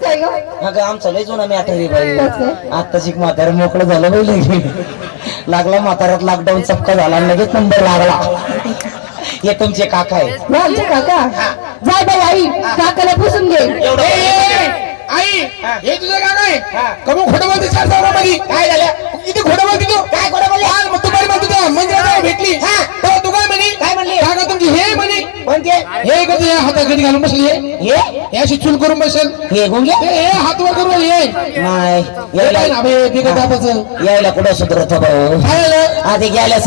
काय ग अगं आमचं लय जुना मॅटर रे बाई? आत्ताच म्हातारा मोकळं झालं बाई लगे लागला म्हाताऱ्यात लॉकडाऊन चपका झाला आणि लगेच नंबर लागला. हे तुमचे काका आहे. काका? जाय बाई आई. काकाला पुसून घे. एवढं आई. हे. तुझं गाणं हा. आहे कमी खोटं बोलते काय झालं? किती खोटं बोलते तू काय खोटं बोलले? काल मग दुपारी म्हणतो तुला मंदिरात भेटली हा. तेव्हा तू काय म्हणे काय म्हणली? काका तुमची हे म्हणे कोणते हे कधी या हातात कधी घालून बसली हे? अशी चूल करून बसेल? हे गुंगे हे हात वर करून हे नाही. यायला ना बे बिगत बापाचं यायला कुठं सुधरत भाऊ? आधी गेल्या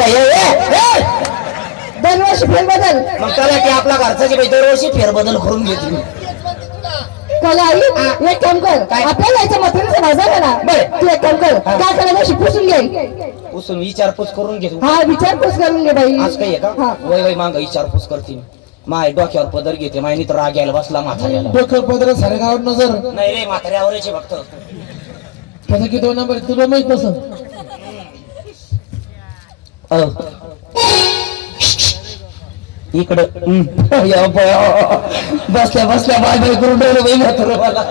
हे हे, हे. दरवर्षी फेर बदल मग त्याला की आपला घरचा बाई दरवर्षी फेरबदल करून घेतली. आई एक काम कर. आपल्याला याच्या म्हाताऱ्याचा माझा आहे ना? तू एक काम कर. पुसून घे. उसून विचारपूस करून घेतो हा विचारपूस करून घे बाई. आज काही आहे का? हा. वय वय मांग विचारपूस करते. माय डोक्यावर पदर घेते मायनी तर राग यायला बसला म्हाताऱ्याला. डोकं पदर सारे गावात नजर. नाही रे म्हाताऱ्यावरच आहे फक्त. त्याचा किती दोन नंबर तुला माहीत नसं अहो. इकडं. बसल्या बसल्या बाय बाय करून राहिलं बाई म्हातारं मला.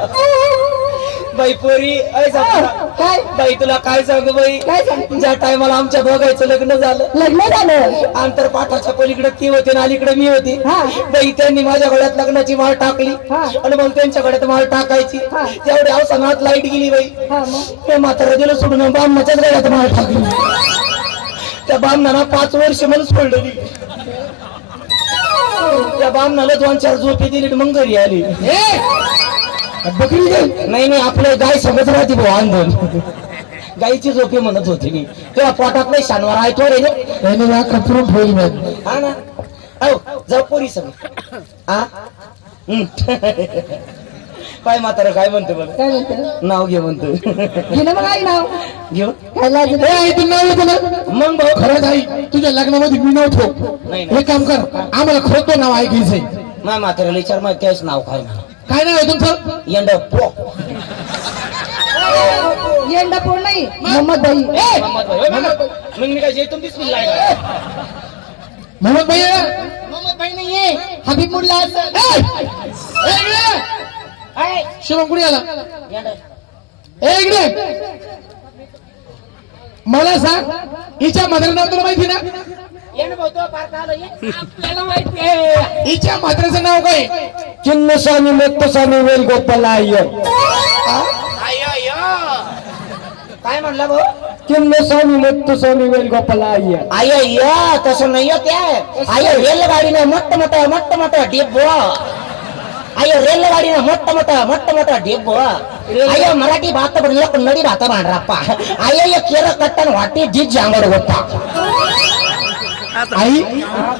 बाई पोरी काय? बाई तुला काय सांगू बाई? काय सांगते? ज्या टायमाला आमच्या दोघांचं लग्न झालं लग्न झालं? आंतर पाठाच्या पलीकडे ती होती आणि अलीकडे मी होती. हा. बाई त्यांनी माझ्या गळ्यात लग्नाची माळ टाकली हा. आणि मग त्यांच्या गळ्यात माळ टाकायची. हा. तेवढी अवसनात लाइट गेली बाई. हा मग? ते म्हातारा दिलं सोडून बामणाच्याच गळ्यात माळ टाकली. त्या बामणाला पाच वर्ष मला सोडली त्या बामणाला दोन चार झोपे दिली आणि मग घरी आली. बकरी दे. नाही नाही आपलं गाय समज राहते भाऊ आंदोलन गायची झोपे म्हणत होती मी. तेव्हा पोटात नाही शानवार आहे तो रे कपरून नाही. हा ना? हो जाऊ पोरी सगळं हा काय म्हातारा काय म्हणतो बरं काय म्हणते नाव घे म्हणतो घे ना मग आई नाव. घेऊ? काय लाज हे आई तू नाव येतं ना. मग भाऊ खरंच आई तुझ्या लग्नामध्ये मी नव्हतो. नाही, हे काम कर आम्हाला खरंच तो नाव ऐकायचंय. माझ्या म्हाताऱ्याला विचार मग त्याच नाव काय म्हणा काय नाव आहे तुमचं? येंड पो. येंडा कोण नाही मोहम्मद बाई मोहम्मद भाई. भाई. मग मी काय जेतून दिसली लाइट मोहम्मद भाई मोहम्मद बाई नाहीये. हबीब मुल्ला शिवम कुठे आला. ए इकडे. मला सांग हिच्या म्हाताऱ्या नाव तुला माहिती ना. हिच्या म्हाताऱ्याचं नाव काय? चिन्न स्वामी मुक्त स्वामी वेल गोपाल अय्यर काय म्हणला भाऊ? चिन्न स्वामी मुक्त स्वामी वेल गोपाल अय्यर आय या तसं नाही हो त्या. आय रेलगाडी नाही मोठ मोठा मोठ मोठा डिब्बो आय रेलगाडी ना मोठ मोठा मोठ मोठा डिब्बो आय मराठी भात बनला कन्नडी भात भांडराप्पा आय या केर कट्टन वाटी जी जांगड होता आई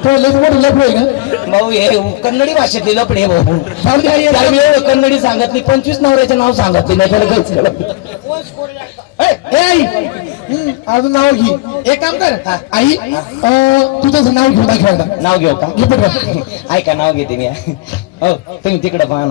तो लस मोठी का भाऊ हे कन्नडी भाषेतले लपडे भाऊ. आई, त्याला मी एवढं कन्नडी सांगितली पंचवीस नवऱ्याचे नाव सांगितले नाही त्याला काहीच कळत नाही. ए, ए आई! हम्म, अजून नाव घे. एक काम कर. आई अं, तू त्याचं नाव घेऊन दाखव एकदा. नाव घेऊ का? घे पटकन. ऐका नाव घेते मी. हो तुम्ही तिकडे पाहा ना.